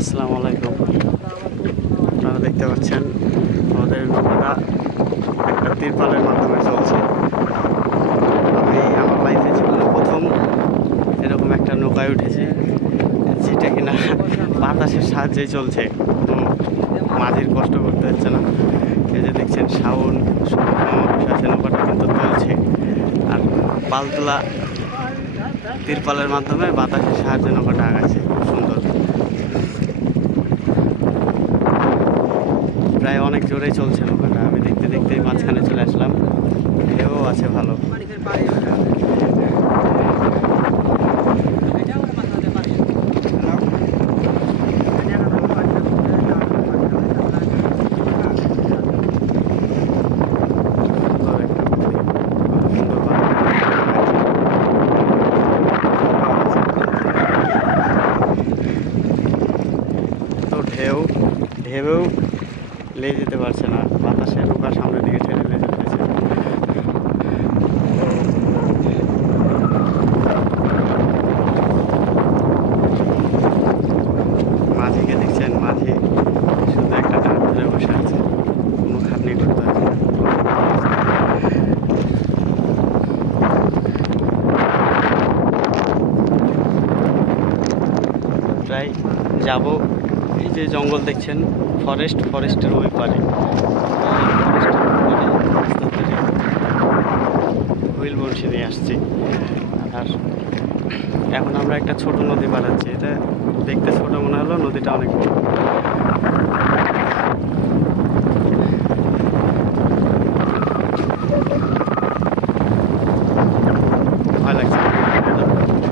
আসসালামু আলাইকুম। আপনারা দেখতে পাচ্ছেন আমাদের নৌকাটা একটা তিরপালের মাধ্যমে চলছে। আমি আমার লাইফে জীবনে প্রথম এরকম একটা নৌকায় উঠেছি, যেটা কিনা বাতাসের সাহায্যেই চলছে, কোনো মাঝির কষ্ট করতে হচ্ছে না। এই যে দেখছেন শাওন আছে, নৌকাটা কিন্তু চলছে আর পালতোলা তিরপালের মাধ্যমে বাতাসের সাহায্যে নৌকাটা আগাচ্ছে। খুব সুন্দর, প্রায় অনেক জোরেই চলছে নৌকাটা। আমি দেখতে দেখতেই মাঝখানে চলে আসলাম। ঢেউ আছে ভালো। তো ঢেউ লে যেতে পারছে না, বাতাসে নৌকা সামনের দিকে ঠেলে লে যেতেছে। মাঝিকে দেখছেন, মাঝি শুধু একটা ডাক ধরে বসে আছে, কোনো খাটনি করতে হচ্ছে না। প্রায় যাব, এই যে জঙ্গল দেখছেন, ফরেস্টের ওই পারে, হুইল বড়শি নিয়ে আসছি। আর এখন আমরা একটা ছোট নদী পার হচ্ছি। এটা দেখতে ছোট মনে হলো, নদীটা অনেক বড়।